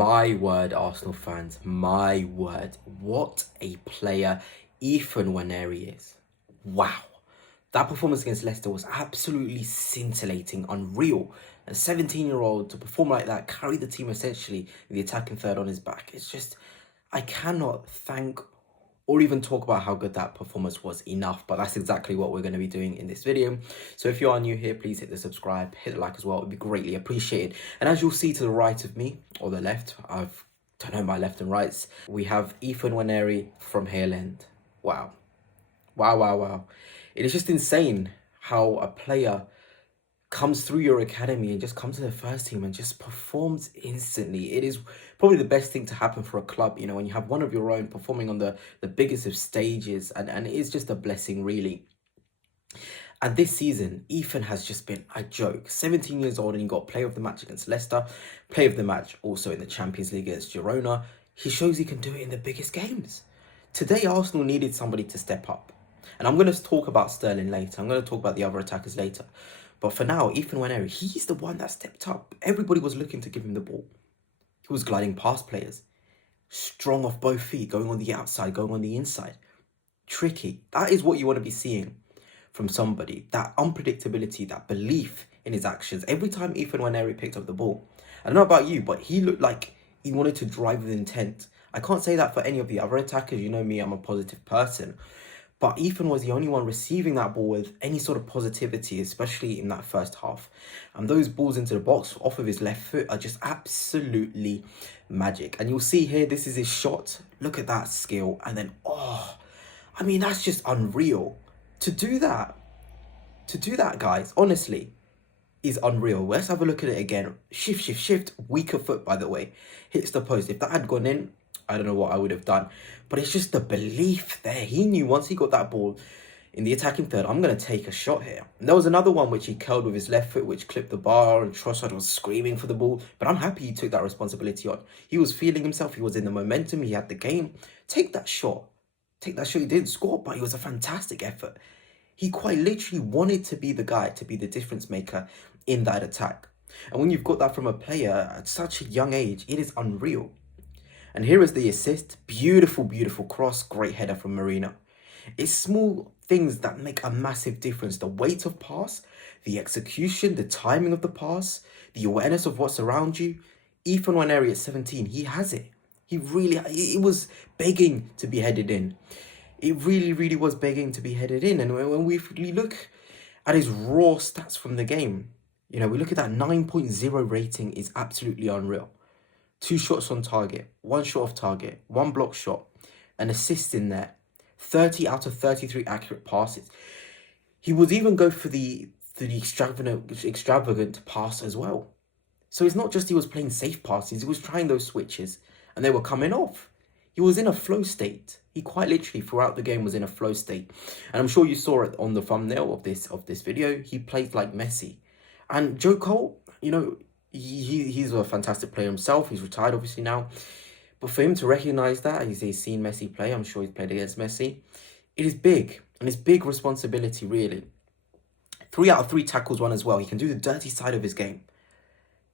My word, Arsenal fans, my word. What a player Ethan Nwaneri is. Wow. That performance against Leicester was absolutely scintillating, unreal. A 17-year-old to perform like that, carry the team essentially in the attacking third on his back. It's just, I cannot thank or even talk about how good that performance was enough, but that's exactly what we're going to be doing in this video. So if you are new here, please hit the subscribe, hit the like as well. It would be greatly appreciated. And as you'll see to the right of me, or the left, don't know my left and rights, we have Ethan Nwaneri from Haaland. Wow. Wow, wow, wow. It is just insane how a player comes through your academy and just comes to the first team and just performs instantly. It is probably the best thing to happen for a club, you know, when you have one of your own performing on the biggest of stages, and it is just a blessing, really. And this season, Ethan has just been a joke. 17 years old and he got player of the match against Leicester, player of the match also in the Champions League against Girona. He shows he can do it in the biggest games. Today, Arsenal needed somebody to step up. And I'm going to talk about Sterling later. I'm going to talk about the other attackers later. But for now, Ethan Nwaneri, he's the one that stepped up. Everybody was looking to give him the ball. He was gliding past players. Strong off both feet, going on the outside, going on the inside. Tricky. That is what you want to be seeing from somebody. That unpredictability, that belief in his actions. Every time Ethan Nwaneri picked up the ball, I don't know about you, but he looked like he wanted to drive with intent. I can't say that for any of the other attackers. You know me, I'm a positive person. But Ethan was the only one receiving that ball with any sort of positivity, especially in that first half. And those balls into the box off of his left foot are just absolutely magic. And you'll see here, this is his shot. Look at that skill. And then, oh, I mean, that's just unreal. To do that, guys, honestly, is unreal. Let's have a look at it again. Shift, shift, shift. Weaker foot, by the way. Hits the post. If that had gone in, I don't know what I would have done. But it's just the belief there. He knew once he got that ball in the attacking third, I'm going to take a shot here. And there was another one which he curled with his left foot, which clipped the bar, and Trossard was screaming for the ball. But I'm happy he took that responsibility on. He was feeling himself. He was in the momentum. He had the game. Take that shot. Take that shot. He didn't score, but it was a fantastic effort. He quite literally wanted to be the guy, to be the difference maker in that attack. And when you've got that from a player at such a young age, it is unreal. And here is the assist. Beautiful, beautiful cross. Great header from Marino. It's small things that make a massive difference. The weight of pass, the execution, the timing of the pass, the awareness of what's around you. Ethan Nwaneri at 17, he has it. It was begging to be headed in. It really, really was begging to be headed in. And when we look at his raw stats from the game, you know, we look at that 9.0 rating is absolutely unreal. 2 shots on target, 1 shot off target, 1 block shot, an assist in there, 30 out of 33 accurate passes. He would even go for the extravagant pass as well. So it's not just he was playing safe passes, he was trying those switches and they were coming off. He was in a flow state. He quite literally throughout the game was in a flow state. And I'm sure you saw it on the thumbnail of this video. He played like Messi. And Joe Cole, you know, he's a fantastic player himself. He's retired obviously now, but for him to recognize that, he's seen Messi play. I'm sure he's played against Messi. It is big, and it's big responsibility, really. 3 out of 3 tackles won as well. He can do the dirty side of his game.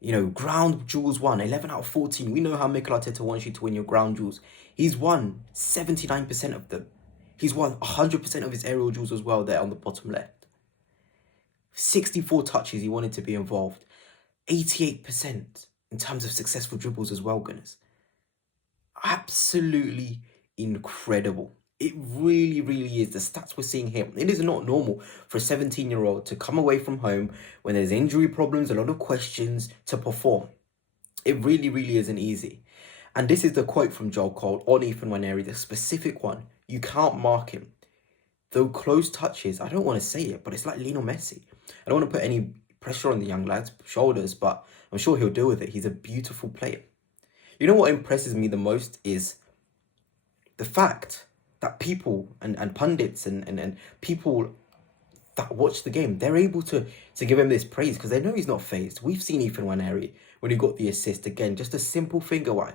You know, ground duels won, 11 out of 14. We know how Mikel Arteta wants you to win your ground duels. He's won 79% of them. He's won 100% of his aerial duels as well there on the bottom left. 64 touches he wanted to be involved. 88% in terms of successful dribbles as well, Gunners. Absolutely incredible. It really, really is. The stats we're seeing here, it is not normal for a 17-year-old to come away from home when there's injury problems, a lot of questions, to perform. It really, really isn't easy. And this is the quote from Joel Cole on Ethan Nwaneri, the specific one. You can't mark him. Though close touches, I don't want to say it, but it's like Lionel Messi. I don't want to put any pressure on the young lad's shoulders, but I'm sure he'll deal with it. He's a beautiful player. You know what impresses me the most is the fact that people and pundits and people that watch the game, they're able to give him this praise because they know he's not phased. We've seen Ethan Nwaneri when he got the assist again, just a simple finger wag.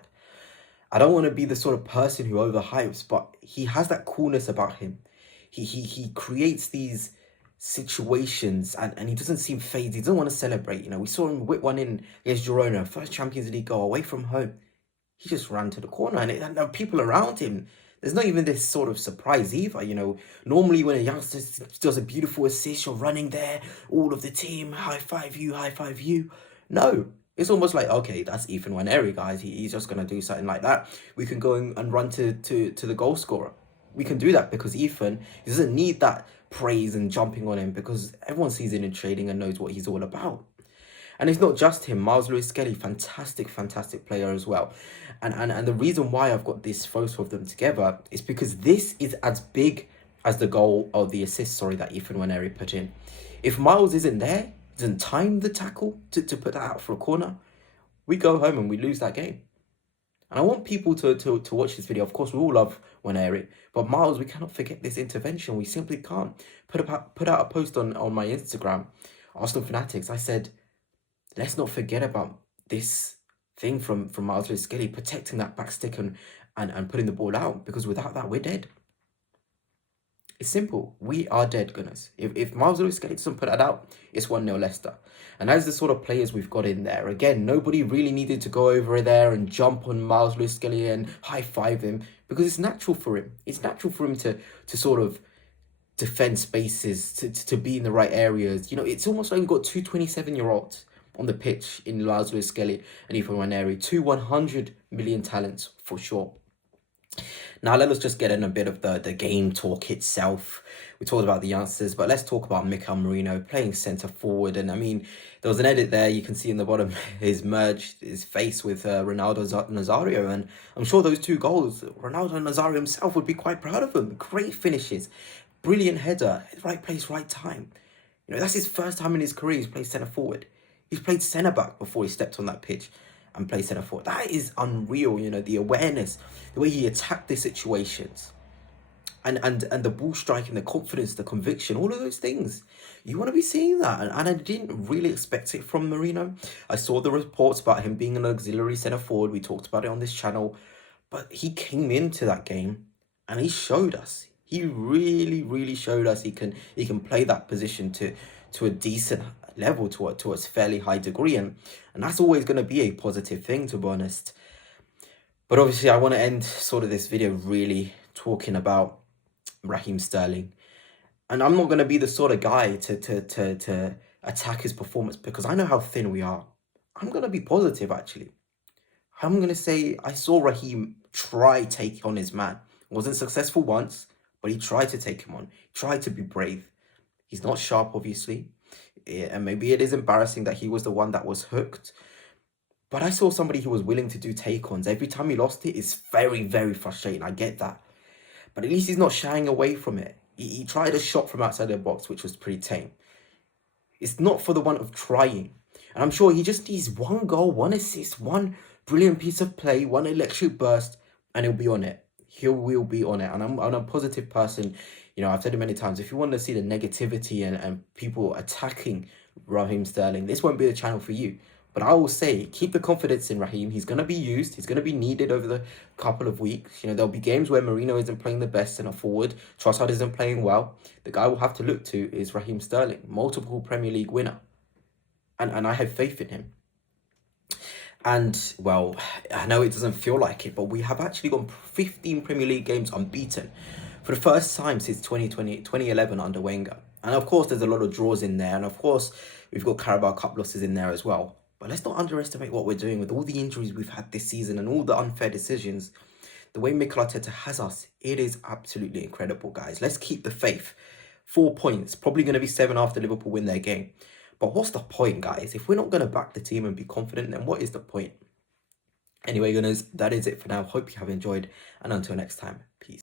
I don't want to be the sort of person who overhypes, but he has that coolness about him. He creates these situations and he doesn't seem phased. He doesn't want to celebrate. You know, we saw him whip one in against Girona, first Champions League goal away from home. he just ran to the corner, and the people around him, there's not even this sort of surprise either. Normally when a youngster does a beautiful assist, you're running there, all of the team, high five you, high five you. No, it's almost like, okay, that's Ethan Nwaneri, guys. He's just going to do something like that. We can go and run to the goal scorer. We can do that because Ethan, he doesn't need that praise and jumping on him, because everyone sees him in training and knows what he's all about. And it's not just him. Lewis-Skelly, fantastic player as well. And the reason why I've got this photo of them together is because this is as big as the goal or the assist, that Ethan Nwaneri put in. If Miles isn't there, doesn't time the tackle to put that out for a corner, we go home and we lose that game. And I want people to watch this video. Of course, we all love Nwaneri, but Miles, we cannot forget this intervention. We simply can't. Put out a post on my Instagram, Arsenalfnatics. I said, let's not forget about this thing from Miles Lewis-Skelly, protecting that back stick and putting the ball out, because without that, we're dead. It's simple. We are dead, Gunners. If Miles Lewis-Skelly doesn't put that out, it's 1-0 Leicester. And as the sort of players we've got in there, again, nobody really needed to go over there and jump on Miles Lewis-Skelly and high-five him, because it's natural for him. It's natural for him to sort of defend spaces, to be in the right areas. It's almost like we've got two 27-year-olds on the pitch in Miles Lewis-Skelly and Ethan Nwaneri, two 100 million talents for sure. Now, let us just get in a bit of the game talk itself. We talked about the youngsters, but let's talk about Mikel Merino playing centre forward. And I mean, there was an edit there. You can see in the bottom, his merged his face with Ronaldo Nazario. And I'm sure those two goals, Ronaldo Nazario himself would be quite proud of them. Great finishes, brilliant header, right place, right time. That's his first time in his career he's played centre forward. He's played centre back before he stepped on that pitch and play centre forward. That is unreal, the awareness, the way he attacked the situations, and the ball striking, the confidence, the conviction, all of those things. You want to be seeing that, and I didn't really expect it from Merino. I saw the reports about him being an auxiliary centre forward. We talked about it on this channel, but he came into that game and he showed us. He really showed us he can play that position to a decent level, to a fairly high degree, and that's always going to be a positive thing, to be honest. But obviously I want to end sort of this video really talking about Raheem Sterling, and I'm not going to be the sort of guy to attack his performance, because I know how thin we are. I'm going to be positive, actually. I'm going to say I saw Raheem try take on his man. Wasn't successful once, but he tried to take him on. He tried to be brave. He's not sharp, obviously. And maybe it is embarrassing that he was the one that was hooked. But I saw somebody who was willing to do take-ons. Every time he lost it, it's very frustrating. I get that. But at least he's not shying away from it. He tried a shot from outside the box, which was pretty tame. It's not for the want of trying. And I'm sure he just needs one goal, one assist, one brilliant piece of play, one electric burst, and he'll be on it. He will be on it. And I'm a positive person. I've said it many times. If you want to see the negativity and people attacking Raheem Sterling, this won't be the channel for you. But I will say, keep the confidence in Raheem. He's going to be used. He's going to be needed over the couple of weeks. There'll be games where Merino isn't playing the best centre forward. Trossard isn't playing well. The guy we'll have to look to is Raheem Sterling, multiple Premier League winner. And I have faith in him. And, well, I know it doesn't feel like it, but we have actually gone 15 Premier League games unbeaten for the first time since 2011 under Wenger. And, of course, there's a lot of draws in there. And, of course, we've got Carabao Cup losses in there as well. But let's not underestimate what we're doing with all the injuries we've had this season and all the unfair decisions. The way Mikel Arteta has us, it is absolutely incredible, guys. Let's keep the faith. 4 points, probably going to be 7 after Liverpool win their game. But what's the point, guys? If we're not going to back the team and be confident, then what is the point? Anyway, guys, that is it for now. Hope you have enjoyed. And until next time, peace.